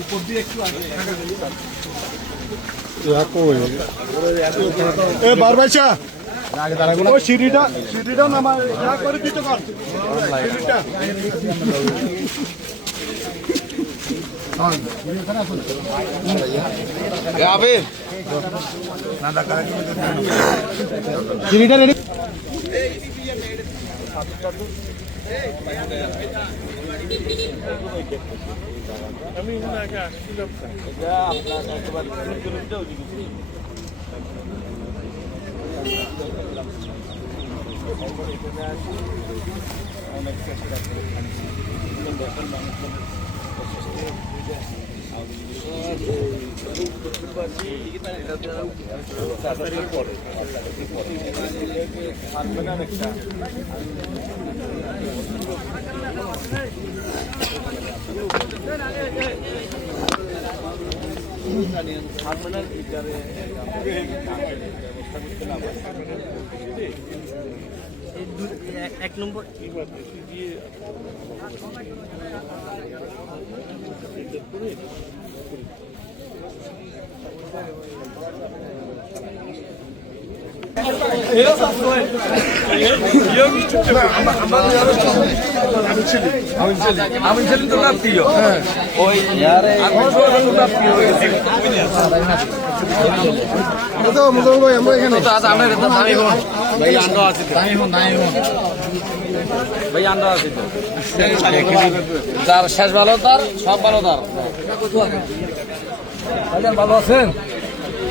উপর দিয়ে একটু বারবাইছা সিঁড়িটা নামা করে দিতে পার সিঁড়িটা রেডি আমি আগে আসছিলাম এক নম্বর আমি ছিলাম তো না প্রিয় ওই মুসলমান ভাই আমরা এখানে ভাই আন্ডা আছে ভাই আন্ডা আছে যার শেষ ভালো তার সব ভালো তার ভালো আছেন।